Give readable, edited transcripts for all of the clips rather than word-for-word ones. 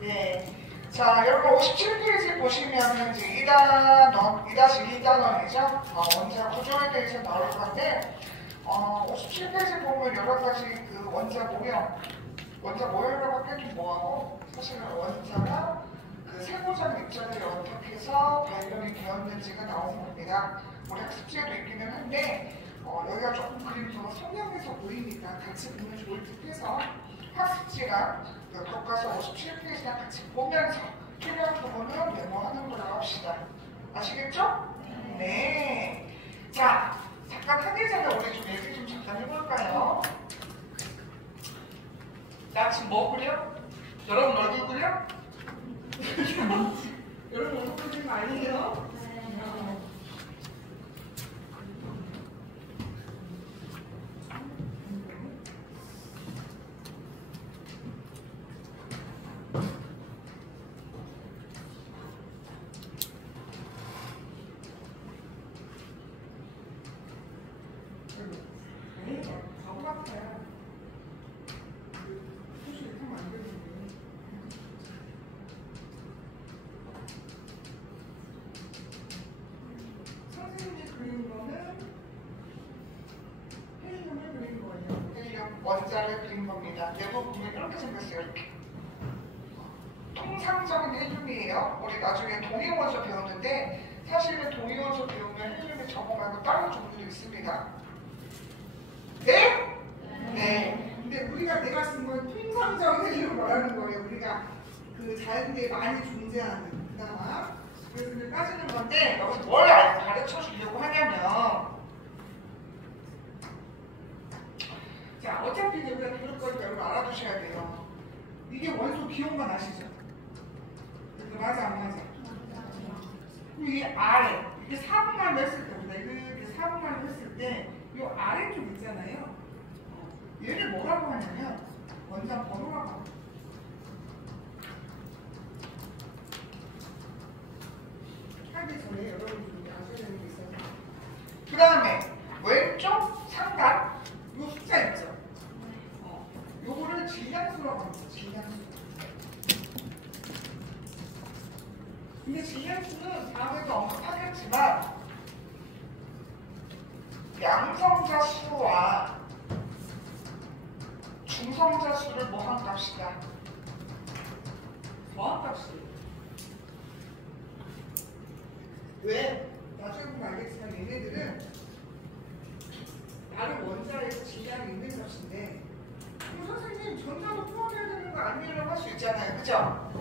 네. 자, 여러분 57페이지 보시면은 이제 2-1단원이죠. 원자 구조에 대해서 나올 건데, 57페이지 보면 여러 가지 그 원자 모형이라고 하기는 뭐하고, 사실은 원자가 그 세고장 입자들이 어떻게 해서 발견이 되었는지가 나오는 겁니다. 우리 학습지에도 있기는 한데, 여기가 조금 그림이 더 선명해서 보이니까 같이 보면 좋을 듯 해서 학습지랑 교과서 57페이지랑 같이 보면서 필요한 부분은 메모하는 걸로 합시다. 아시겠죠? 네. 자, 잠깐 하기 전에 우리 좀 얘기 좀 잠깐 해볼까요? 나 지금 뭐 그려? 여러분 얼굴 그려? 여러분 얼굴 그리는 거 아니에요? 원자를 그린 겁니다. 내부 보면 이렇게 생겼어요. 이렇게. 통상적인 헬륨이에요. 우리 나중에 동위원소 배우는데 사실은 동위원소 배우면 헬륨의 저거 말고 다른 종류도 있습니다. 네? 네. 근데 우리가 내가 쓴 건 통상적인 헬륨을 말하는 거예요. 우리가 그 자연계에 많이 존재하는 그나마. 그래서 그걸 따지는 건데 여기서 뭘 가르쳐 주려고 하냐면, 자, 어차피 이제 우리가 그럴 거니까 여러분 알아두셔야 돼요. 이게 원소 기호만 아시죠? 맞아, 안 맞아? 그리고 이 아래, 이게 4분만을 했을 때보다 이렇게 4분만을 했을 때 이 아래쪽 있잖아요. 얘를 뭐라고 하냐면 원자 번호라고 합니다. 하기 전에 여러분들이 아셔야 되는 게 있어서. 그 다음에 왼쪽 상단 이 숫자 있죠? 요거를 질량수라고 합니다. 질량수. 근데 질량수는 다음에도 언급하겠지만 양성자 수와 중성자 수를 뭐한 값이다? 더한 값이에요. 왜? 나중에 보면 알겠지만 얘네들은 다른 원자에서 질량이 있는 값인데, 선생님 전자도 포함해야 되는 거 아니라고 할 수 있잖아요. 그죠?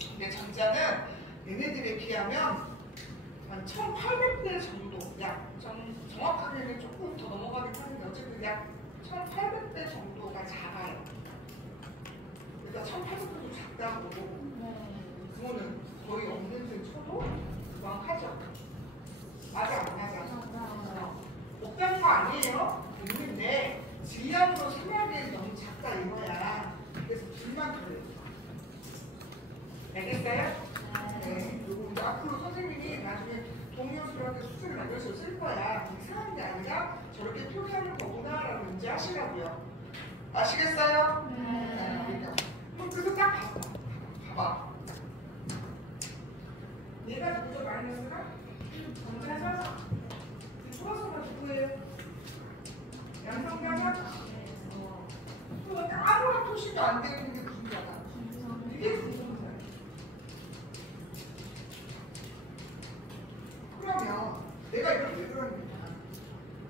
근데 전자는 얘네들에 비하면 한 1800배 정도, 정확하게는 조금 더 넘어가긴 하는데 어쨌든 약 1800배 정도가 작아요. 그러니까 1800배도 작다고 그거는 거의 없는 셈 쳐도 그만하죠. 맞아 안 맞아? 없다는 거 아니에요? 있는데 질량으로 생각이 너무 작다 이거야. 그래서 줄만 그래요. 알겠어요? 네. 그리고 이제 앞으로 선생님이 나중에 동료수한테 수술을 남겨서 쓸 거야. 이상한 게 아니라 저렇게 표기하는 거구나라고 이제 하시라고요. 아시겠어요? 네. 그럼 그래서 딱 봐봐. 얘가 누구죠? 마이너스가? 전자죠? 초가수가 누구예요? 양성자가? 아무런 표시도 안 되는 게 중요하다. 이게 중요하다. 그러면 내가 이걸 왜 그러느냐?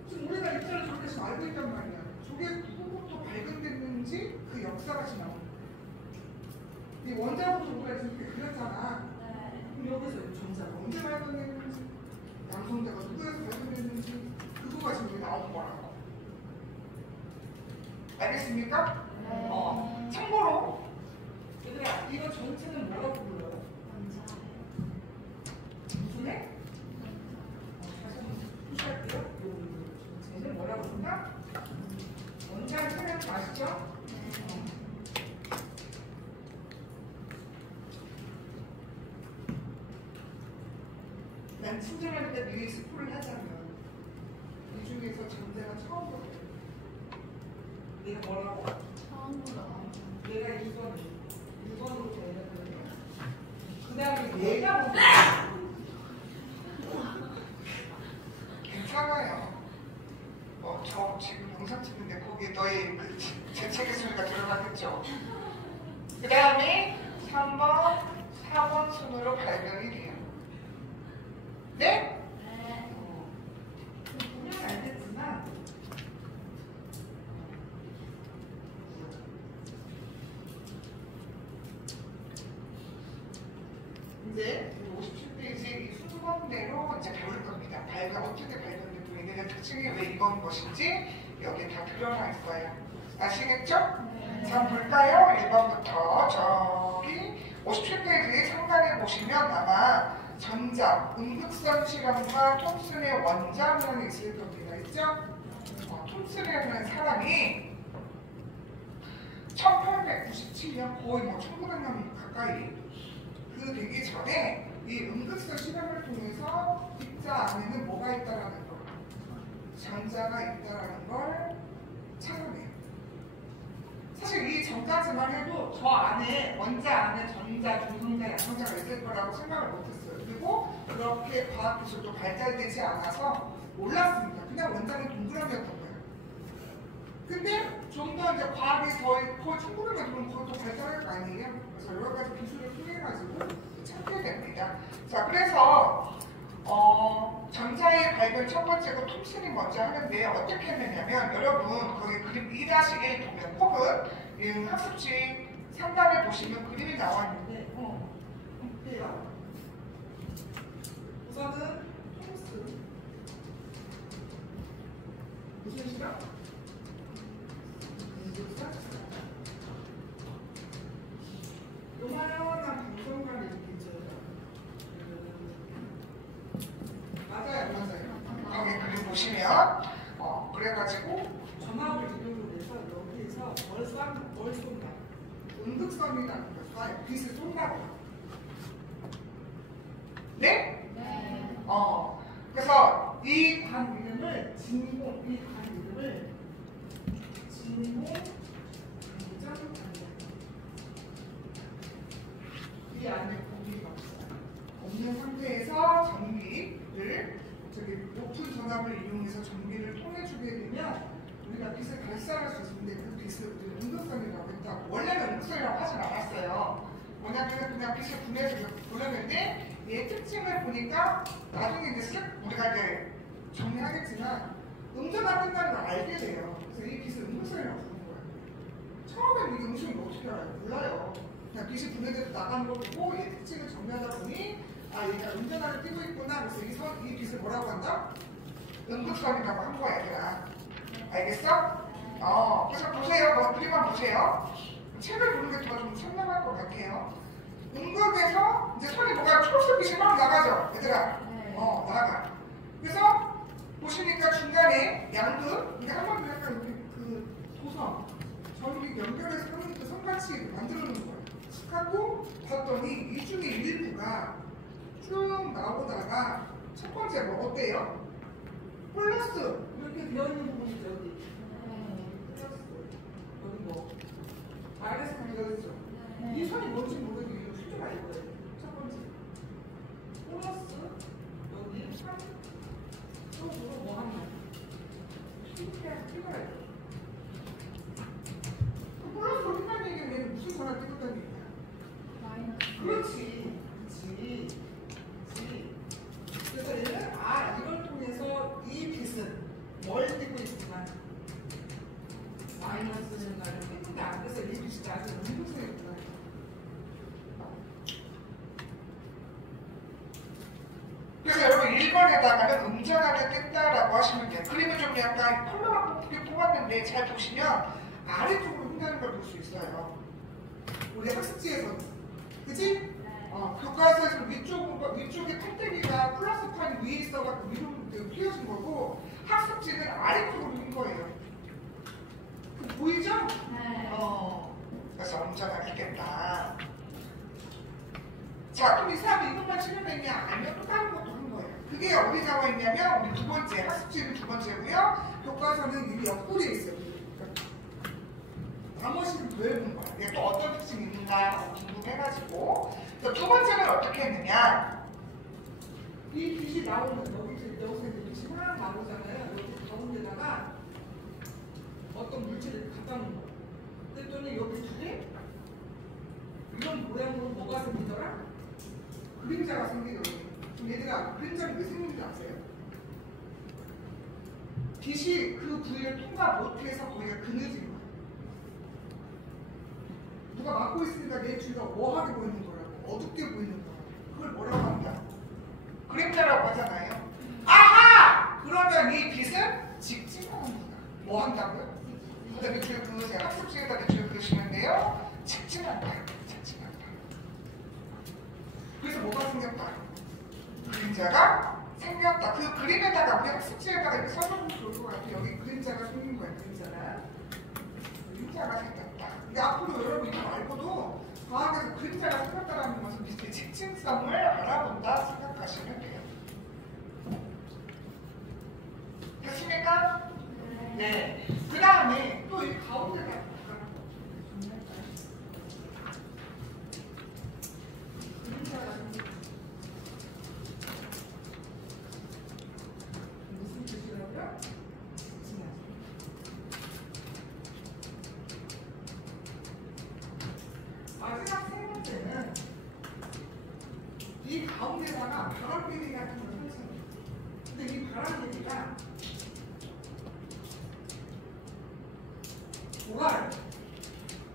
지금 우리가 입자를 저렇게 해서 알고 있단 말이야. 저게 누구부터 발견됐는지 그 역사가 지금 나오는 거야. 이 원자부터 우리가 지금 이렇게 그렸잖아. 그럼 여기서 전자가 언제 발견됐는지, 양성자가 누구에서 발견됐는지 그거가 지금 나오는 거라고. 알겠습니까? 참고로 얘들아, 이거 전체는 뭐라고 불러요? 무슨 해? 다시 한번 푸시할게요. 전체는 뭐라고 부른다? 원자를 생각하는 거 아시죠? 난 친절하니까 미리 스포를 하자면 이 중에서 전자가 처음 보여요. 내가 뭐라고? 처음으로. 내가 2번으로 되는 얘가 뭐 괜찮아요. 저 지금 영상 찍는데 거기에 너의 그 재채기 소리가 들어가겠죠. 그 다음에 3번, 4번 순으로 발견이 돼요. 네? 네. 분명히 알겠지만 이제 57페이지 이 순번대로 이제 배울 겁니다. 어떻게 발견되고 얘네들 특징이 왜 이건 것인지 여기 다 드러나 있어요. 아시겠죠? 네. 자, 볼까요? 1번부터 저기 57페이지 상단에 보시면 아마 전자, 음극선 실험과 톰슨의 원자론이 있을 겁니다. 있죠? 톰슨이라는 사람이 1897년 거의 뭐 1900년 가까이 그 되기 전에 이 음극선 실험을 통해서 입자 안에는 뭐가 있다라는 걸, 전자가 있다라는 걸 찾아내요. 사실 이 전까지만 해도 저 안에 원자 안에 전자, 중성자, 양성자가 있을 거라고 생각을 못했어요. 그리고 그렇게 과학 기술도 발달되지 않아서 몰랐습니다. 그냥 원자는 동그라미였던 거예요. 근데 좀 더 이제 과학이 거의 1900년 되면 거의 또 발달할 거 아니에요? 그래서 여러 가지 기술을 통해가지고 찾게 됩니다. 자, 그래서 전자의 발견 첫 번째가 톰슨이 먼저 하는데 어떻게 했느냐면 여러분 거기 그림 2-1 보면 혹은 학습지 상단에 보시면 그림이 나와 있는데 어때요? 우선은 톰슨 무슨 실험? 요만한 방송관이 이렇게 있어요. 맞아요. 거기 그림 보시면 그래가지고 전압을 이용을 해서 여기에서 뭘 쏜다. 음극선이라는 걸 쏴요. 빛을 쏜다고요. 네? 네. 그래서 이 관 이름을 진공, 이 관 이름을 진공 방전관이에요. 이 안에 공기가 없는 상태에서 전기를 높은 전압을 이용해서 전기를 통해주게 되면 우리가 빛을 발사할 수 있는데 그 빛을 우리가 음극선이라고 했다고. 원래는 음극선이라고 하진 않았어요. 뭐냐면 그냥 빛을 분해해서 보냈는데 얘 특징을 보니까 나중에 이제 우리가 이제 정리하겠지만 음전화 끝나는 걸 알게 돼요. 그래서 이 빛을 음극선이라고 부르는 거예요. 처음엔 이게 음식을 어떻게 알아요? 몰라요. 그냥 빛이 분해돼서 나가는 걸 보고 얘 특징을 정리하다 보니 얘가 음전화를 띄고 있구나. 그래서 이 빛을 뭐라고 한다? 음극선이라고 한 거야, 얘들아. 알겠어? 그래서 보세요. 그림만 보세요. 책을 보는 게 더 좀 선명할 것 같아요. 음극에서 이제 선이 뭐가 초록색빛이 막 나가죠, 얘들아. 나가. 그래서 보시니까 중간에 양극, 이게 한 번도 약간 그 도선, 전기 연결해서 하는 그 선같이 만들어 놓은 거예요. 하고 봤더니 이 중에 일부가 쭉 나오다가 첫 번째 뭐 어때요? 플러스 이렇게 되어 있는 부분이죠. 여기 플러스 여기 뭐 마이너스 되어 있죠. 이 선이 뭔지 모르겠는데 이거 숫자가 이거예요. 첫 번째 플러스 여기 3 쪽으로 뭐 하냐 찍어야 돼. 플러스로 끝난 얘기는 얘는 무슨 전화 찍었다는 얘기야? 그렇지. 그래서 얘는 이걸 통해서 이 빛은 뭘 띄고 있지만 마이너스는 나를 띄는데 안 돼서 이 빛이 아주 음극선이구나. 그래서 여러분 1번에다가는 음전하게 뜬다라고 하시면 돼요. 그림을 좀 약간 컬러가 뽑았는데 잘 보시면 아래쪽으로 흔드는 걸 볼 수 있어요. 우리 학습지에서. 그치? 교과서에서 위쪽에 팔대기가 플러스판이 위에 있어갖고 위로 휘어진 거고 학습지는 아래쪽으로 흰 거예요. 보이죠? 네. 그래서 음전하게 뜬다. 자, 그럼 이 사람이 이것만 치료했냐? 아니면 또 다른 것도 한 거예요. 그게 어디 나와 있냐면 우리 두 번째, 학습지는 두 번째고요. 교과서는 이미 옆구리에 있어요. 나머지는 더 해본 거야. 이게 또 어떤 특징이 있는가 궁금해가지고. 두 번째는 어떻게 했느냐? 이 빛이 나오는 여기서 이제 빛이 하나 나오잖아요. 여기 가운데다가 어떤 물질을 갖다 놓은 거. 그랬더니 여기 둘이 이런 모양으로 뭐가 생기더라? 그림자가 생기더라고요. 그럼 얘들아, 그림자가 왜 생긴지 아세요? 빛이 그 부위를 통과 못해서 거기가 그늘진 거야. 누가 막고 있으니까 내 주위가 뭐하게 보이는 거라고, 어둡게 보이는 거라고. 그걸 뭐라고 합니다? 그림자라고 하잖아요. 아하! 그러면 이 빛은 직진합니다. 뭐 한다고요? 근데 밑줄 그으세요. 학습지에다 밑줄 그으시면 돼요. 직진한다. 직진한다. 그래서 뭐가 생겼다? 그림자가 생겼다. 그 그림에다가 우리 학습지에다가 이렇게 써놓으면 좋을 것 같아요. 여기 그림자가 생긴 거야. 그림자가 생겼다. 근데 앞으로 여러분 이거 말고도 과학에서 그림자가 생겼다라는 것은 빛의 직진성을 알아본다 생각하시면 돼요. 됐습니까? 네. 그 다음에 또 이 가운데가 그림자가 무슨 뜻이라고요? 마지막 세 번째는 이 가운데다가 바람개비 같은 걸 설치해요. 근데 이 바람개비가 뭐가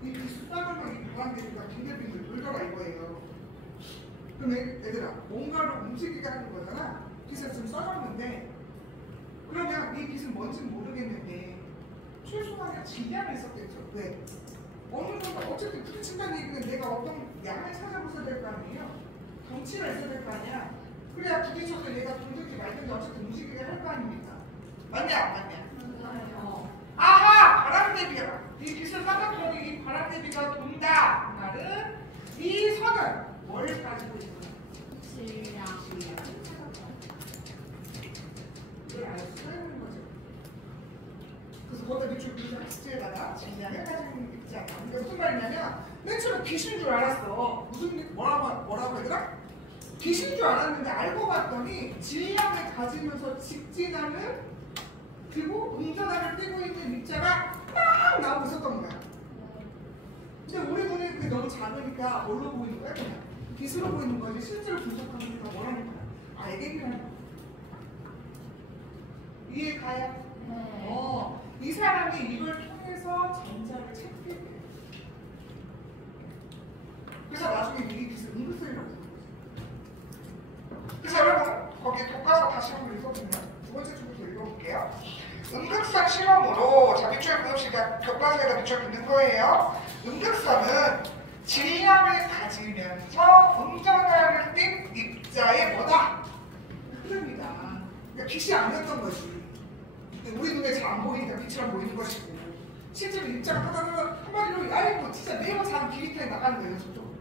이 비수단으로 이 바람개비가 빙글빙글 돌더라 이거예요. 그러면 얘들아 뭔가를 움직이게 하는 거잖아. 빛을 좀 써줬는데 그러면 이 빛은 뭔지는 모르겠는데 최소한의 질량이 있었겠죠. 왜? 어느 정도 어쨌든 부딪힌다는 얘기는 내가 어떤 양을 찾아보셔야 될 거 아니에요? 덩치가 있어야 될 거 아니야? 그래야 부딪혀서 얘가 돌든지 말든지 어쨌든 움직이게 할 거 아닙니까? 맞냐 안 맞냐? 아하! 바람개비야. 이 빛을 쏴줬더니 이 바람개비가 돈다. 그 말은 이 선은 뭘 가지고 있는 거야? 질량. 이걸 알 수가 있는 거죠. 그래서 거기다 밑줄 그리고 학습지에다가 질량을 가지고 있지 않아. 그러니까 무슨 말이냐면 맨 처음에 빛인 줄 알았어. 무슨 뭐라고 하더라? 빛인 줄 알았는데 알고 봤더니 질량을 가지면서 직진하는 그리고 음전하를 띄고 있는 입자가 막 나오고 있었던 거야. 근데 우리 눈이 그게 너무 작으니까 뭘로 보이는 거야? 그냥 빛으로 보이는 거지. 실제로 분석하니까 뭐라는 거야? 알겠냐는 거야. 이해 가요? 네. 이 사람이 이걸 통해서 전자를 채피해. 그래서 나중에 이 빛을 음극설이라고 부르는 거지. 그래서 여러분 거기 교과서 다시 한번 읽어보면 두 번째 줄부터 읽어볼게요. 음극선 실험으로 자 밑줄 그읍시다. 교과서에다 밑줄 긋는 거예요. 음극선은 질량을 가지면서 음전하를 띈 입자의 뭐다? 흐름이다. 그러니까 빛이 아니었던 거지. 우리 눈에 잘 안 보이니까 빛이랑 보이는 것이고 실제로 입자가 하다가 한마디로 아이고 진짜 네모 작은 비리탄이 나가는 거예요. 저쪽.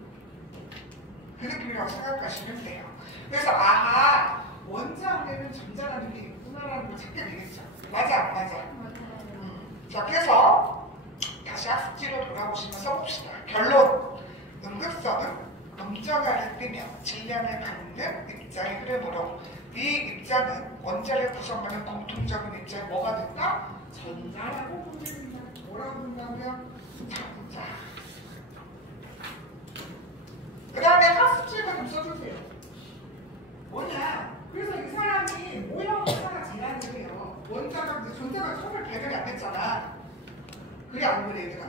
그 느낌이라고 생각하시면 돼요. 그래서 아하 원자 안에는 전자라는 게 있구나라는 걸 찾게 되겠죠. 맞아? 자 그래서 다시 학습지로 돌아오시면 써봅시다. 결론 음극선은 음전하를 띠며 질량을 갖는 입자의 흐름으로 이 입자는 원자를 구성하는 공통적인 입자에 뭐가 된다? 전자라고 부릅니다. 뭐라고 부른다고요? 전자. 그 다음에 학습지를 좀 써주세요. 뭐냐? 그래서 이 사람이 모형을 하나 제안을 해요. 원자가 전자가 처음에 발견이 안 됐잖아. 그래 안 그래 얘들아?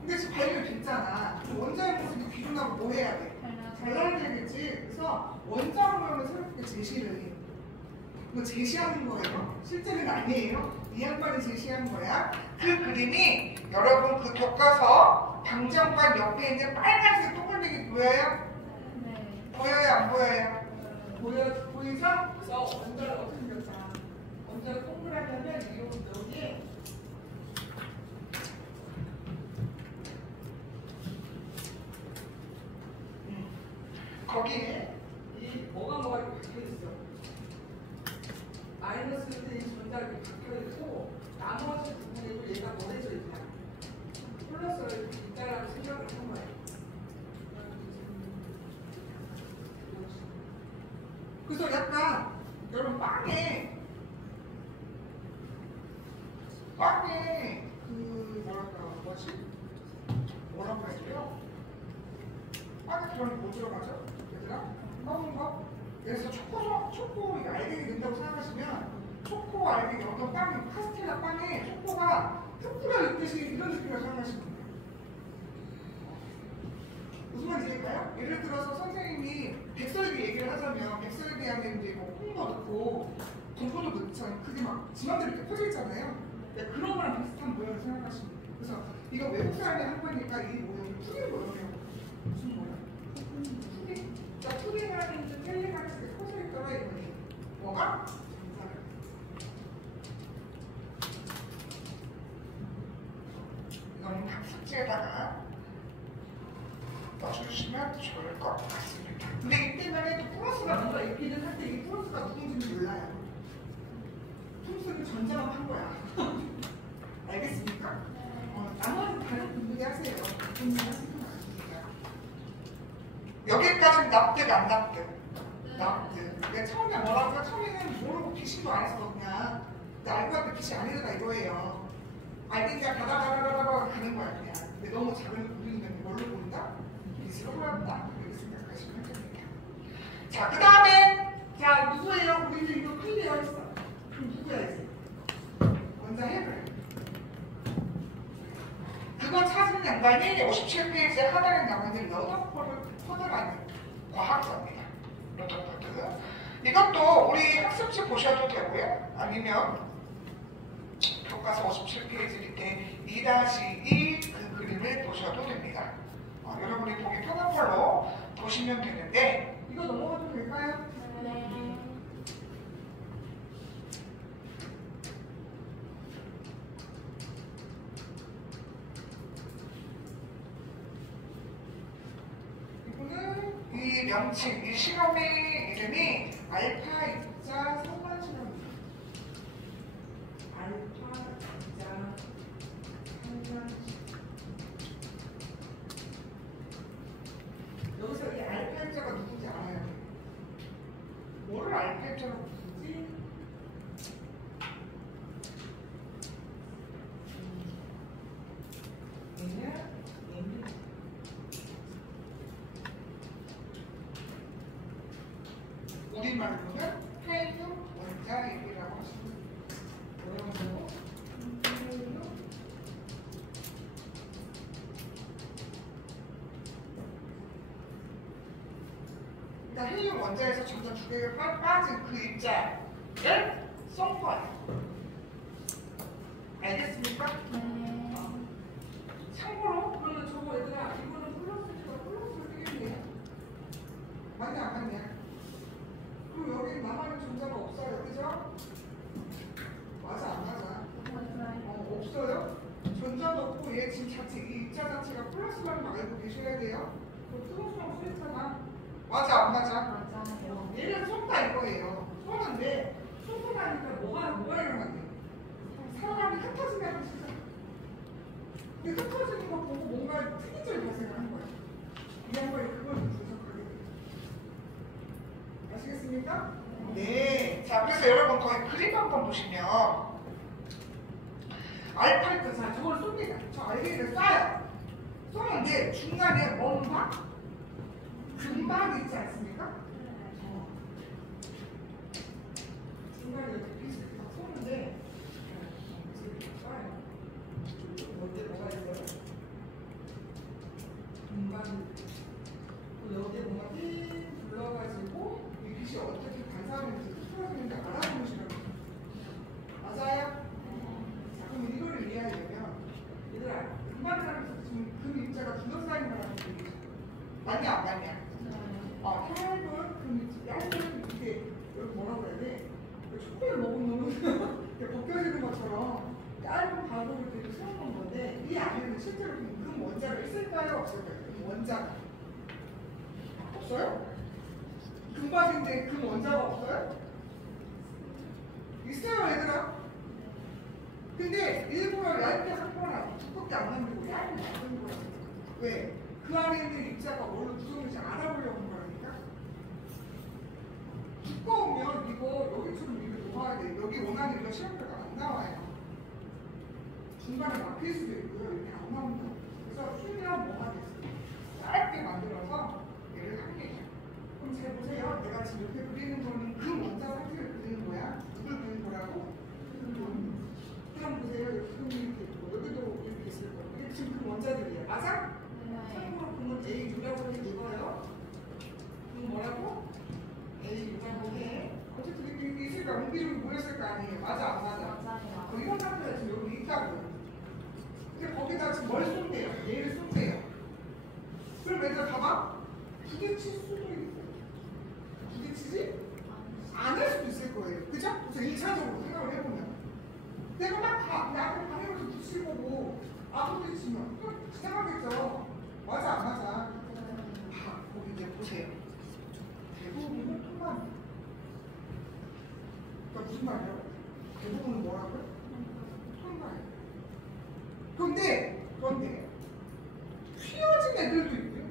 근데 지금 발견이 됐잖아. 원자의 모습이 비롯나고 뭐 해야 돼? 잘라야 되겠지. 그래서 원자 모형을 새롭게 제시를 해. 이거 제시하는 거예요. 실제는 아니에요. 이 양반이 제시한 거야. 그 그림이 여러분 그 교과서 방정관 옆에 있는 빨간색 동글뱅이 보여요? 네. 보여요? 안 보여요? 보이죠? 그래서 원자를 어떻게 생겼다? 원자를 동그라미하면 여기 거기에 이 뭐가 이렇게 박혀있어. 마이너스로 된 전자가 이렇게 박혀있고 나머지 부분에도 얘가 뭐해져 있다. 플러스를 이렇게 있다라고 생각을 한 거예요. 그래서 약간 여러분 빵에 그 뭐라고 해야 돼요? 빵에 들어가는 뭐 들어가죠? 얘들아? 검은 거? 그래서 초코 알갱이 넣는다고 생각하시면 초코 알갱이 어떤 빵이 카스텔라 빵에 초코가 푸푸가 있듯이 이런 느낌으로 생각하시면 돼요. 무슨 말인지 이해할까요? 예를 들어서 선생님이 백설기 얘기를 하자면 백설기 안에 이제 뭐 콩도 넣고 건포도 넣잖아요. 그게 막 지맘대로 이렇게 퍼져 있잖아요. 그런 거랑 비슷한 모양을 생각하시면 돼요. 그래서 이거 외국 사람이 한 거니까 이 모양이 푸딩 모양이에요. 무슨 모양? 푸딩. 자, 푸딩을 하면 이제 젤리같이 이렇게 퍼져 있더라 이거니. 뭐가? 이거는 밥솥에다가 넣어주시면 좋을 것 같습니다. 근데 이때만 해도 플러스가 뭔가 있기는 한데 이 플러스가 누군지는 몰라요. 플러스는 전자만 한 거야. 알겠습니까? 나머지 다른 분들이 하세요. 분들이 하시는 거 아닙니다. 여기까지는 납득 안 납득? 납득. 내가 처음에 뭐라고요? 처음에는 모르고 기시도 안 했어 그냥. 근데 알고 봤는데 기시 아니더라 이거예요. 알겠냐 가다가다가다가 가는 거야 그냥. 근데 너무 작은 우리는 뭘로 보인다? 기시로 보였다. 그렇게 생각하시면 됩니다. 자, 그 다음에 자 누구예요? 우리 이제 이거 클리어 했어. 그럼 누구야 이제? 먼저 해볼래. 그거 찾은 양반이 57페이지에 하나의 나머지 러더포를 퍼져가는 과학자입니다. 러더포드. 이것도 우리 학습지 보셔도 되고요. 아니면 교과서 57페이지 밑에 2-2 그 그림을 보셔도 됩니다. 여러분이 보기 편한 걸로 보시면 되는데 이거 넘어가도 될까요? 네. 이 명칭, 이 실험의 이름이 알파 입자 상관 실험입니다. 알파 입자 상관 실험. 여기서 이 알파 입자가 누군지 알아요? 뭐를 알파 입자로 부르지? 우리말로는 헬륨 원자핵이라고 하십니다. 뭐라고? 헬륨. 그러니까 헬륨 원자에서 점점 두 개가 빠진 그 입자를 쏜 거예요. 알겠습니까? 네. 참고로 그러면 저거 얘들아 이거는 플러스니까 플러스를 쓰겠네요. 맞냐 안 맞냐? 그리고 여기 남아있는 전자가 없어요. 그죠? 맞아 안 맞아? 없어요? 전자도 없고 얘 지금 자체 이 입자 자체가 플러스라는 거 알고 계셔야 돼요. 그거 뜨거운 쓰였잖아. 맞아 안 맞아? 맞아요. 얘는 쏜다 이거예요. 쏘는데 쏘고 나니까 뭐가 일어났냐? 사람이 흩어진다는 시작. 근데 흩어지는 거 보고 뭔가 특이점이 발생하는 거야. 이 양반이 그걸 분석하게 돼요. 아시겠습니까? 네. 자, 그래서 여러분 거기 그림 한번 보시면 알파이트 자 저걸 쏩니다. 저 알갱이를 쏴요. 쏘는데 중간에 원박, 금박이 있지 않습니까? 중간에 이렇게 빛을 딱 쏘는데 이렇게 쏴요. 어디에 뭐가 있어요? 금박이 여기에 뭔가 띵 불러가지고 이 빛이 어떻게 반사하는지 틀어지는지 알아보시라고. 맞아요? 자, 그럼 이거를 이해하려면 얘들아 금방이라면서 지금 금 입자가 둘러싸인 거라는 얘기죠. 맞냐 안 맞냐? 얇은 금 얇은 이게 여기 뭐라고 해야 돼? 초콜릿 먹으면 이렇게 벗겨지는 것처럼 얇은 바구를 이렇게 세워놓은 건데 이 안에는 실제로 금 원자가 있을까요? 없을까요? 금 원자가 없어요? 금박인데 금 원자가 없어요? 있어요 얘들아. 근데 일부러 얇게 한 거나 두껍게 안 만들고 얇게 만든 거야. 왜? 그 안에 있는 입자가 뭘로 구성인지 알아보려고 한 거라니까. 원하는 이런 시험표가 안 나와요. 중간에 막힐 수도 있고요. 이렇게 안 나온다. 그래서 풀면 뭐가 됐어요? 짧게 만들어서 얘를 할게요. 그럼 잘 보세요. 내가 지금 옆에 그리는 거는 그 원자 상태를 그리는 거야. 누굴 그리는 거라고? 그럼 보세요. 여기 이렇게 있고 여기도 이렇게 있을 거예요. 이게 지금 그 원자들이에요. 맞아? 참고로 그건 A6라고 해 읽어요. 그럼 뭐라고? A6라고 해. 어쨌든 이게 있을 거야. 옹기종이 모였을 거 아니에요. 맞아 안 맞아? 맞아요. 이런 상태가 지금 여기 있다고. 근데 거기다 지금 뭘 쏜대요? 얘를 쏜대요. 그럼 얘들 봐봐. 부딪힐 수도 있고. 부딪히지? 않을 수도 있을 거예요. 그죠? 그래서 1차적으로 생각을 해보면. 내가 약간 방향으로 부딪힐 거고, 부딪히면. 그럼 생각하겠죠. 맞아, 안 맞아? 거기 이제 보세요. 대부분은 통만. 그러니까 무슨 말이에요? 대부분은 뭐라고요? 통만. 그런데 휘어진 애들도 있고요.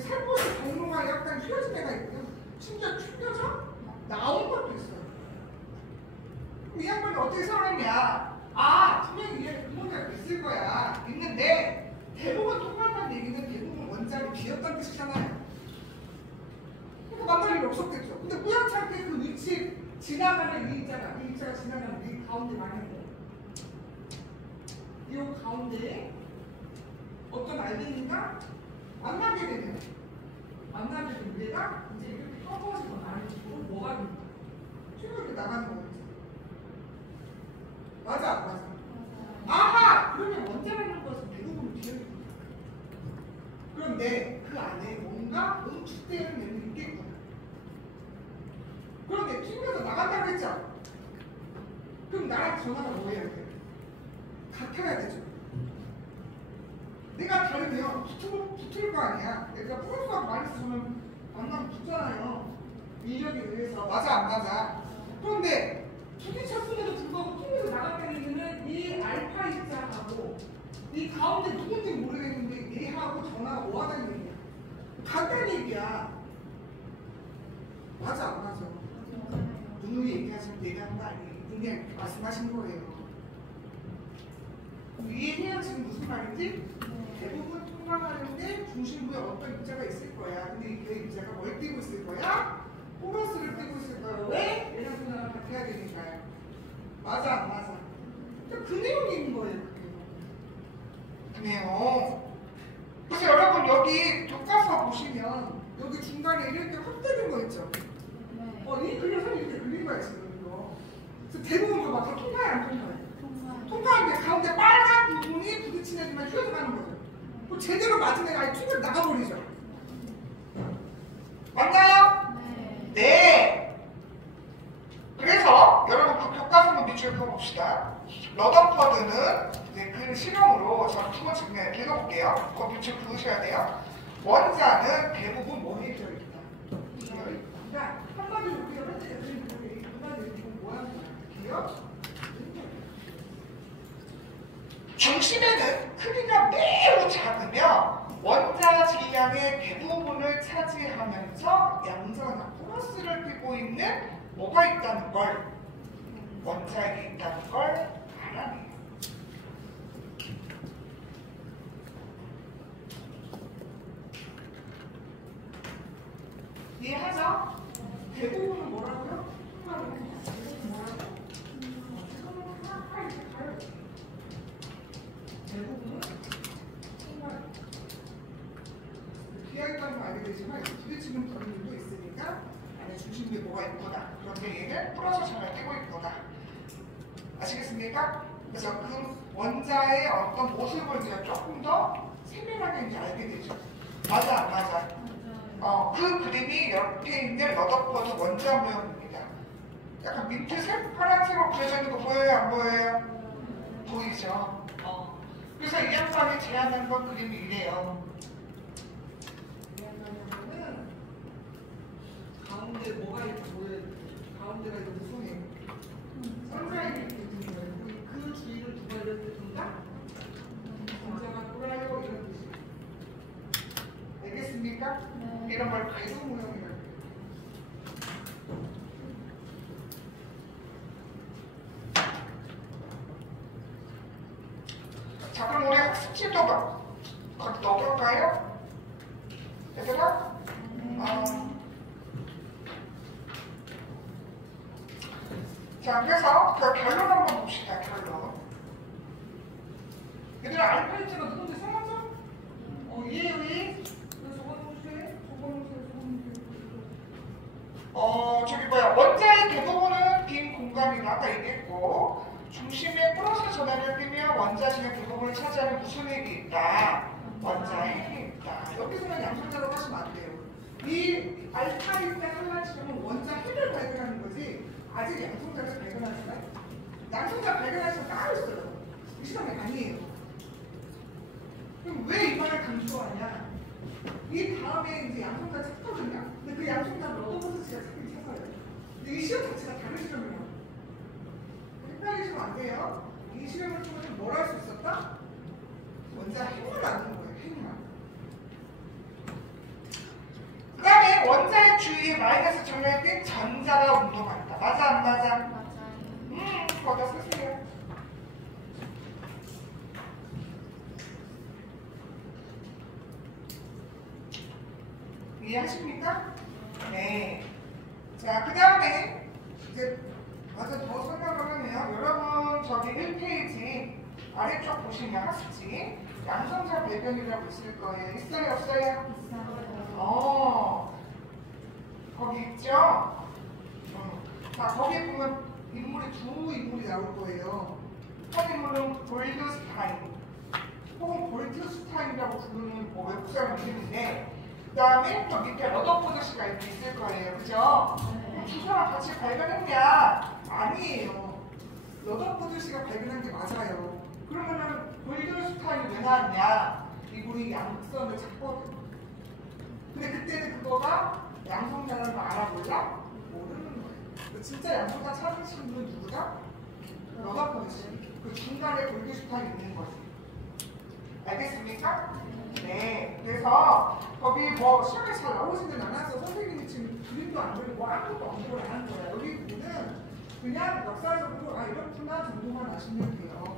살포시 경로가 약간 휘어진 애가 있고요. 심지어 튕겨서 나온 것도 있어요. 그럼 이 양반이 어떻게 생각했냐? 분명히 위에 구멍이 있을 거야. 있는데 대부분 통과한다는 얘기는 대부분 원자로 비었다는 뜻이잖아요. 그러니까 만날 일이 없었겠죠. 근데 우연찮게 그 위치 지나가는 이 있잖아. 이 입자가 지나가는 이 가운데 만약에 이 가운데에 어떤 알갱이가 만나게 되면 얘가 이제 이렇게 꺾어지고 나는 식으로 뭐가 됩니까? 튀어나오게 나가는 거겠지. 맞아 안 맞아? 아하! 그러면 원자라는 것은 대부분 비어있습니다. 그런데 그 안에 뭔가 응축되는 면이 있겠구나. 그런데 튀면서 나간다고 했죠? 그럼 나랑 전화가 뭐 해야 돼? 같아야 되죠. 내가 다르면 붙을 거 아니야. 내가 플러스하고 마이너스 저는 만나면 붙잖아요. 인력에 의해서. 맞아 안 맞아? 그런데 부딪혔음에도 불구하고 통해서 나갔다는 얘기는 이 알파 입자하고 이 가운데 누군지 모르겠는데 얘하고 전화가 뭐 하자는 얘기야. 간단한 얘기야. 맞아 안 맞아? 누누이 얘기하시면 얘기하는 거 아니에요. 그냥 말씀하신 거예요. 이해해야 지금 무슨 말인지? 대부분 통과하는데 중심부에 어떤 입자가 있을 거야. 근데 그 입자가 뭘 띄고 있을 거야? 포러스를 띄고 있을 거야. 왜? 얘랑 분하랑 같아야 되니까요. 맞아 안 맞아? 그 내용인 거예요. 그 내용. 그래서 여러분 여기 교과서 보시면 여기 중간에 이렇게 확대된 거 있죠? 이 그려서 이렇게 그린 거야 지금 이거. 그래서 대부분 봐봐. 다 통과해 안 통과해? 통과하는데 가운데 빨간 부분이 부딪히는 애들만 휘어져 가는 거죠. 또 제대로 맞은 애가 아예 튕겨 나가버리죠. 맞나요? 네. 그래서 여러분 그 교과서 한번 밑줄 그어봅시다. 러더퍼드는 이제 그 실험으로 저는 두 번째 그냥 읽어볼게요. 그거 밑줄 그으셔야 돼요. 원자는 대부분 뭐에 비어있다? 그러니까 한마디로 우리가 현재 그린 거에 한마디로 이건 뭐 하는 거야? 기억? 중심에는 크기가 매우 작으며 원자 질량의 대부분을 차지하면서 양전하 플러스를 띠고 있는 뭐가 있다는 걸, 원자에 있다는 걸 알아내요. 이해하죠? 대부분은 뭐라고요? 뭐라고? 대부분은 정말 비하있다는 거 알게 되지만 부딪히는 경우도 있으니까 안에 중심부에 뭐가 있구나. 그런데 얘는 플러스 점을 띄고 있구나. 아시겠습니까? 그래서 그 원자의 어떤 모습을 이제 조금 더 세밀하게 이제 알게 되죠. 맞아 안 맞아? 그 그림이 옆에 있는 러더퍼드 원자 모형입니다. 약간 민트색, 파란색으로 그려져 있는 거 보여요 안 보여요? 보이죠? 그래서 이 양반이 제안한 건 그림이 이래요. 이 양반은 가운데 뭐가 이렇게 보여요? 가운데가 이렇게 무성해. 선사인이 이렇게 드는 거예요. 그 주위를 누가 이렇게 둔다? 전자가 돌아요 이런 뜻이에요. 알겠습니까? 이런 걸 궤도 모형이라고 해요. 수치도 거기 넣어볼까요? 얘들아? 자, 그래서 그 결론 한번 봅시다. 결론. 얘들아, 알파이트가 누군지 생각나? 이해의 저기 뭐야, 원자의 대부분은 빈 공간이라 아까 얘기했고, 중심에 플러스 전하를 끼면 원자식의 대부분을 차지하는 무슨 핵이 있다? 원자의 핵이 있다. 여기서는 양성자로 하시면 안 돼요. 이 알파이트 한라치는 원자 핵을 발견하는 거지, 아직 양성자를 발견하시나요? 양성자 발견하시면 따로 있어요. 이 시간에 아니에요. 그럼 왜 이 말을 강조하냐? 이 다음에 이제 양성자 찾거든요. 근데 그 양성자를 어떤 것을 제가 찾아요. 근데 이 시험 자체가 다른 시험이에요. 헷갈리시면 안 돼요. 이 시험을 통해서 뭘 할 수 있었다? 원자 핵을 만드는 거예요. 핵만. 그 다음에 원자의 주위에 마이너스 정렬 낀 전자가 운동한다. 맞아 안 맞아? 맞아요. 거기다 쓰세요. 이해하십니까? 네. 자, 그 다음에 이제 맞아 더 설명을 하네요. 여러분 저기 1페이지 아래쪽 보시면 학습지 양성자 배변이라고 있을 거예요. 있어요 없어요? 있어요. 거기 있죠? 자, 거기 보면 인물이 두 인물이 나올 거예요. 한 인물은 골드스타인 혹은 볼트스타인이라고 부르는 외국 사람 이름인데, 그 다음에 또 밑에 러더포드 씨가 이렇게 있을 거예요. 그죠? 두 사람 같이 발견했냐? 아니에요. 러더포드 씨가 발견한 게 맞아요. 그러면은 골드스타인이 왜 나왔냐? 이분이 양극선을 찾거든. 근데 그때는 그거가 양성자라는 걸 알아볼라? 모르는 거예요. 진짜 양성자 찾으신 분은 누구다? 러더포드 씨. 그 중간에 골드스타인이 있는 거지. 알겠습니까? 네. 그래서 거기 뭐 시험에 잘 나오지는 않아서 선생님이 지금 그림도 안 그리고 아무것도 언급을 안 한 거예요. 여기 보면 그냥 역사적으로 이렇구나 정도만 아시면 돼요.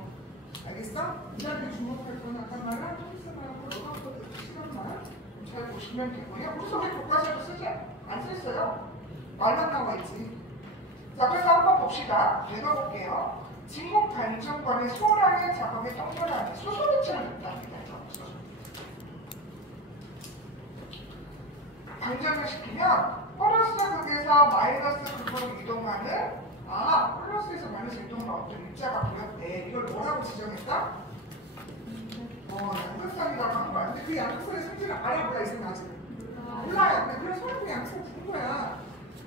알겠어? 이 자리에 주목할 건 아까 말한 톰슨하고 러더포드 시간만 잘 보시면 되고요. 우리 속에 교과서도 쓰지? 안 썼어요. 말만 나와 있지. 자, 그래서 한번 봅시다. 읽어볼게요. 진공 반전관의 소량의 작업에 동결하는 수소리체를 냈답니다. 반전을 시키면 플러스 극에서 마이너스 극으로 이동하는 플러스에서 마이너스 이동하는 어떤 입자가 보였대. 이걸 뭐라고 지정했다? 양극선이라고 한 거야. 근데 그 양극선의 성질을 알아보라 있으면 아직 몰라요. 근데 그런 소리로 양극선 본 거야.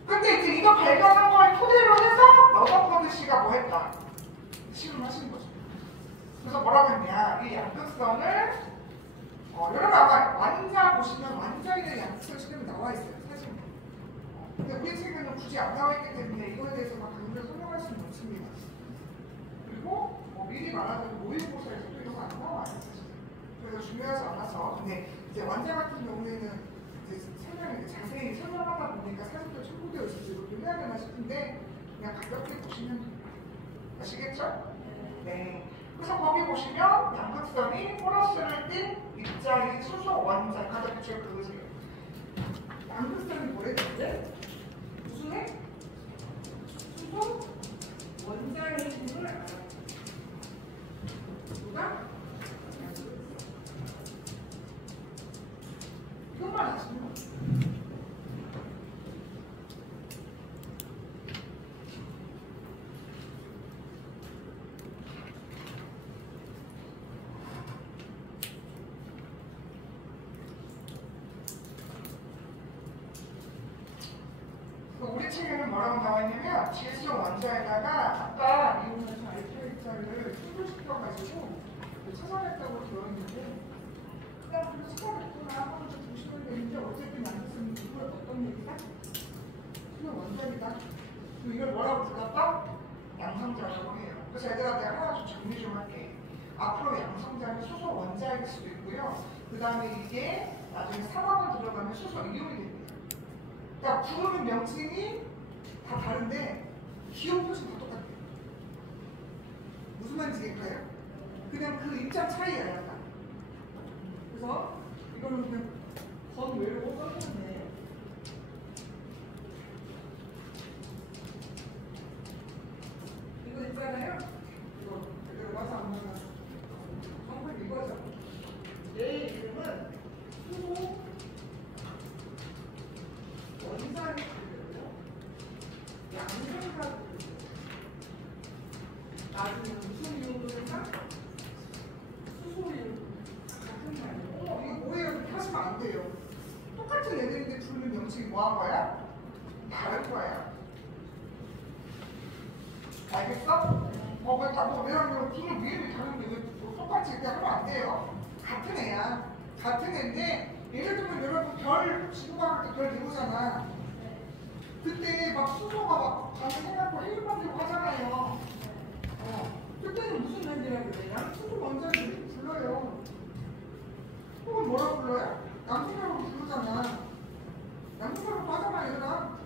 근데 이제 이거 발견한 걸 토대로 해서 러더포드 씨가 뭐 했다? 실험하신 거죠. 그래서 뭐라고 했냐? 이 양극선을 여러분 아마 완자 보시면 완자에 대한 양극선 시험이 나와 있어요. 사진. 근데 우리 책에는 굳이 안 나와 있기 때문에 이거에 대해서 막 강조를 설명할 수는 없습니다. 그리고 미리 말하자면 모의고사에서도 이런 거 안 나와요. 사실. 그래서 중요하지 않아서. 근데 이제 완자 같은 경우에는 이제 설명을 자세히 설명하다 보니까 사진도 첨부되어 있어서 이것도 해야 되나 싶은데 그냥 가볍게 보시면 됩니다. 아시겠죠? 네. 그래서 거기 보시면 양극선이 플러스를 띤 입자인 수소 원자 가장 밑줄 그으세요. 양극선이 뭐랬는데? 무슨 해? 수소 원자의 힘을 알아요. 누가? 이것만 아시면 우리 책에는 뭐라고 나와 있냐면 질소 원자에다가 아까 이용해서 알파입자를 충돌시켜가지고 찾아냈다고 되어 있는데 그냥 그래서 찾아냈구나 하고 좀 보시면 되는데 어쨌든 양극선이 이걸 어떤 얘기다? 그냥 원자이다. 그리고 이걸 뭐라고 불렀다? 양성자라고 해요. 그래서 얘들아 내가 하나 좀 정리 좀 할게. 앞으로 양성자는 수소 원자일 수도 있고요. 그 다음에 이게 나중에 산화가 들어가면 수소 이온이 됩니다. 그러니까 부르는 명칭이 다 다른데 기억 표시는 다 똑같아요. 무슨 말인지 알까요? 그냥 그 입장 차이야 약간. 그래서 이거는 그냥 건외로 써주네. 이거 있잖아요. 이거 그대로 와서 안 나가. 정말 이거죠. 얘 이름은 수소 원산이 되고요. 양생사도 되고요. 나중에 무슨 이유를 사? 수소 이유 같은 말이에요. 이거 뭐예요? 이렇게 하시면 안 돼요. 똑같은 애들인데 부르는 명칭이 뭐 한 거야? 다른 거야. 알겠어? 왜 자꾸 왜냐면 부르는 이름이 다른데 왜 똑같이 이렇게 하면 안 돼요. 같은 애야. 같은 애인데 예를 들면 여러분 별 지구과학 때별 배우잖아. 그때 막 수소가 막 밤에 해갖고 헬륨 만들고 하잖아요. 그때는 무슨 날이라고 그래? 양수소 원자를 불러요. 그건 뭐라고 불러요? 양수소라고 부르잖아. 양수소라고 하잖아 얘들아.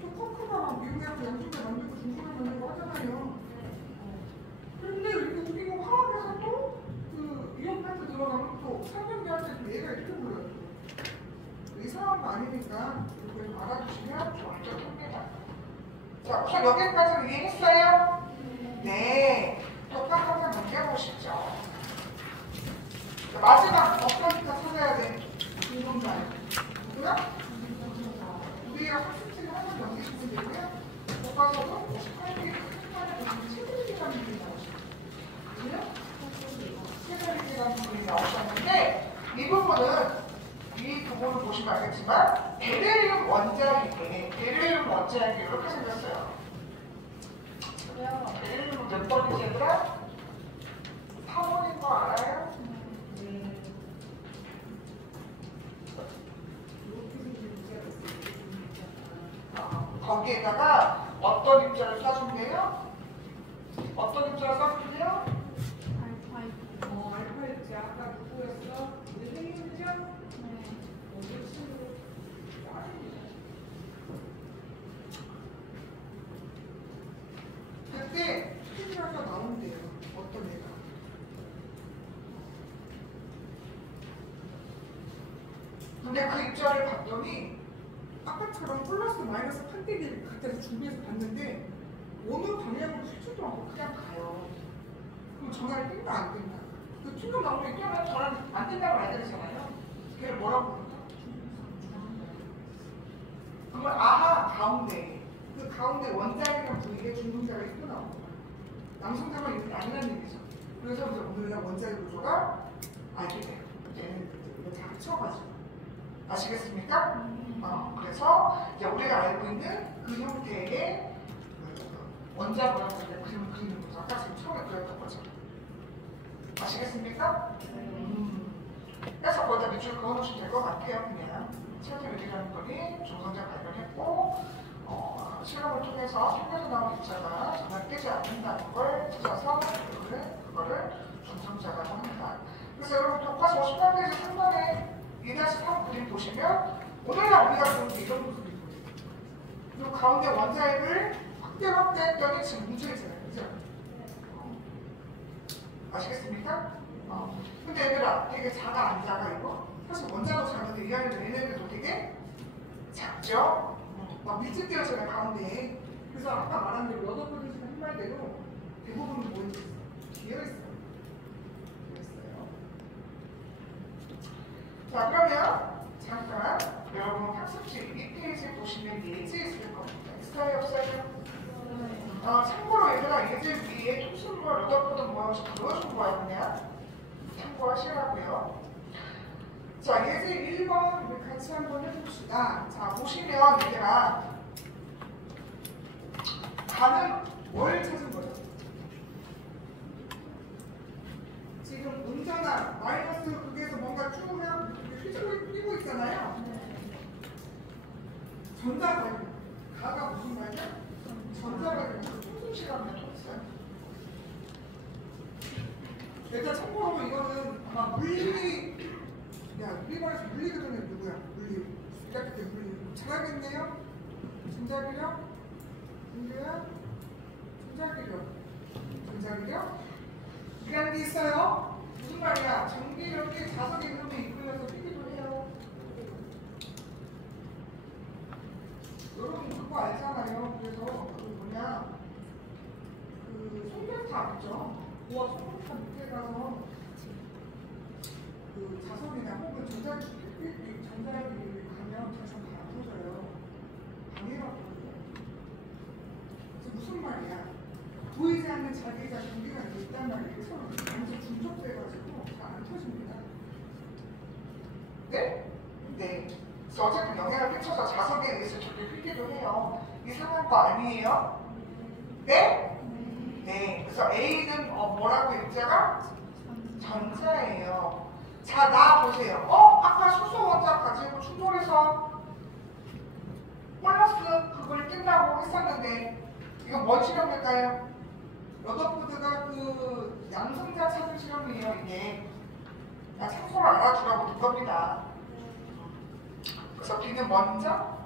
또 컴퓨터가 막 미국에서 양수소 만들고 중소를 만들고 하잖아요. 근데 이렇게 웃긴 거 화학에서 또 그 이온 파트 들어가면 또 상명대할 때도 얘가 이렇게 불러요. 이상한 거 아니니까 이렇게 좀 알아두시면 좋을 것 같습니다. 자, 우선 여기까지 이해했어요? 네. 격파 한번 넘겨보시죠. 마지막 어떤 기타 찾아야 돼? 공동자예요. 누구야? 우리가 학습지를 한번 넘기시면 되고요. 교과서도 58페이지, 7페이지라는 분이 나오시죠. 그죠? 7페이지라는 분이 나오셨는데 이 부분을 보시면 알겠지만 베릴륨 원자핵에 베릴륨 원자핵이 이렇게 생겼어요. 베릴륨은 몇 번이지 얘들아? 4번인 거 알아요? 거기에다가 어떤 입자를 쏴준대요? 어떤 입자를 쏴준대요? 알파 입자. 아까 누구였어? 우리 헬륨이죠? 그때 퀴즈가 나온대요. 어떤 애가. 근데 그 입자를 봤더니 아까처럼 플러스 마이너스 판때기를 갖다 준비해서 봤는데 어느 방향으로 휘지도 않고 그냥 가요. 그럼 전화를 뛴다 안 뛴다? 그 튕겨 나오면 있잖아요. 전화를 안 뛴다고 해야 되잖아요. 걔를 뭐라고 부르죠? 그걸 아하 가운데 그 가운데 원자핵이라는 부위에 중성자가 있고 나온 거야. 남성자가 이렇게 아니라는 얘기죠. 그래서 이제 오늘날 원자핵 구조가 알게 돼요. 얘는 이거 다 합쳐가지고. 아시겠습니까? 그래서 이제 우리가 알고 있는 그 형태의 원자 모양의 그림을 그리는 거죠. 아까 지금 처음에 그렸던 거죠. 아시겠습니까? 그래서 거기다 밑줄 그어놓으시면 될 것 같아요. 그냥 체오테밀이라는 분이 중성자 발견했고 실험을 통해서 속에서 나온 입자가 정말 깨지 않는다는 걸 찾아서 그거를 중성자라고 합니다. 그래서 여러분 교과서 58페이지 3번에 2-3 그림 보시면 오늘날 우리가 보는 게 이런 모습이거든요. 그리고 가운데 원자핵을 확대했더니 지금 뭉쳐있잖아요. 그죠? 아시겠습니까? 근데 얘들아 되게 작아 안 작아 이거? 사실 원자도 작은데 이 안에도 얘네들도 되게 작죠? 막 밀집되어있잖아요 가운데에. 그래서 아까 말한 대로 여덟 번째 한 말대로 대부분은 뭐 있어요? 비어있어요. 자 그러면 잠깐 여러분 학습지 2페이지 보시면 예지 있을 겁니다. 있어요 없어요? 참고로 얘들아 예지 위에 통순물 루더포든 모양을 그려준 거야 그냥 참고하시라고요. 자 예지 1번 우리 같이 한번 해봅시다. 자 보시면 얘들아 가는 뭘 찾은 거죠? 지금 운전한 마이너스 그게서 뭔가 쭉 휘지고 끼고 있잖아요. 전자발견. 가가 무슨 말이야? 전자발견. 통순시간에 줬어요. 일단 참고로 이거는 아마 물리, 우리말에서 물리 그전에 누구야? 물리. 이렇게 물리. 잘하겠네요? 전자기력? 전자기력? 전자기력? 이라는 게 있어요. 무슨 말이야? 전기력이 자석의 흐름에 이끌려서 뛰기도 해요. 여러분 그거 알잖아요. 그래서 그 뭐냐? 그 송전탑 있죠? 우와 송전탑 밑에 가서 그 자석이나 혹은 전자기기 가면 자석 다 안 터져요. 방해받거든요. 그래서 무슨 말이야? 보이지 않는 자기가 전기가 있단 말이에요. 서로 완전 중첩돼가지고 잘 안 터집니다. 네? 네. 그래서 어쨌든 영향을 끼쳐서 자석에 의해서 저렇게 흘리기도 해요. 이상한 거 아니에요? 네? 네. 그래서 A는 뭐라고 입자가? 전자예요. 자, 나 보세요. 아까 수소 원자 가지고 충돌해서 플러스 그걸 낀다고 했었는데 이거 뭔 실험일까요? 러더포드가 그 양성자 찾은 실험이에요, 이게. 나 참고로 알아주라고 둔 겁니다. 그래서 B는 먼저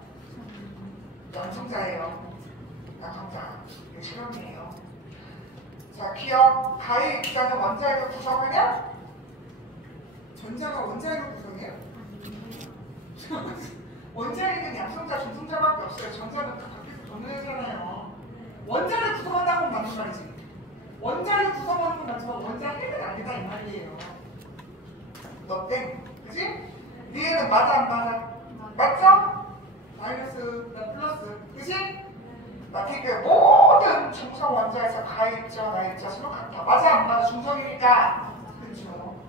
양성자예요. 양성자. 이게 실험이에요. 자, 기억. 가의 입자는 원자핵을 구성하냐? 전자가 원자핵을 구성해요? 원자핵은 양성자, 중성자밖에 없어요. 전자는 다 밖에서 도내잖아요. 원자를 구성한다는 건 맞는 말이지. 원자를 구성하는 건 맞지만 원자핵은 아니다 이 말이에요. 너 땡. 그지? 니에는 맞아 안 맞아? 맞죠? 마이너스, 나 플러스. 그지? 나 그 모든 중성 원자에서 가의 입자와 나의 입자 서로 같아. 맞아 안 맞아? 중성이니까. 그렇죠.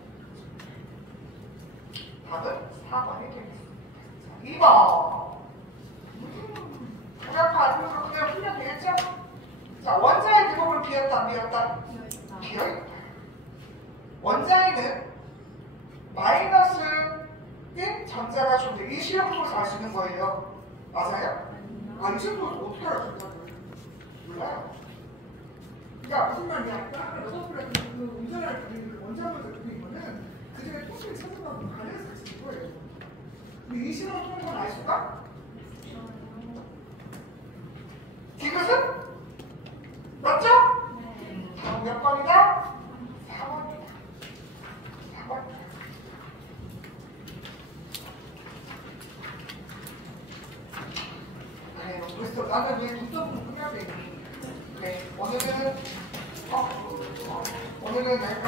답은 4번이 되겠습니다. 2번. 그냥 받으면서 그냥 풀면 되겠죠? 자, 원자의 기록을 비웠다, 안 비웠다? 비어있다. 원자에는 마이너스인 전자가 존재. 이 실험 통해서 알 수 있는 거예요. 맞아요? 이 실험을 어떻게 알아준다고요? 몰라요. 그러니까 무슨 말이야? 아까 러더프레드 그 운전할 때 원자물에서 그린 거는 그 중에 통신을 찾아가고 반에서 같이 준 거예요. 근데 이 실험을 통해서 알 수가? 디귿은? 맞죠? 다음 몇 번이다? 4번이다. 4번이다. 그래요. 그래서 나는 왜 눈썹으로 끝나야 되니? 그래. 오늘은 여기까지.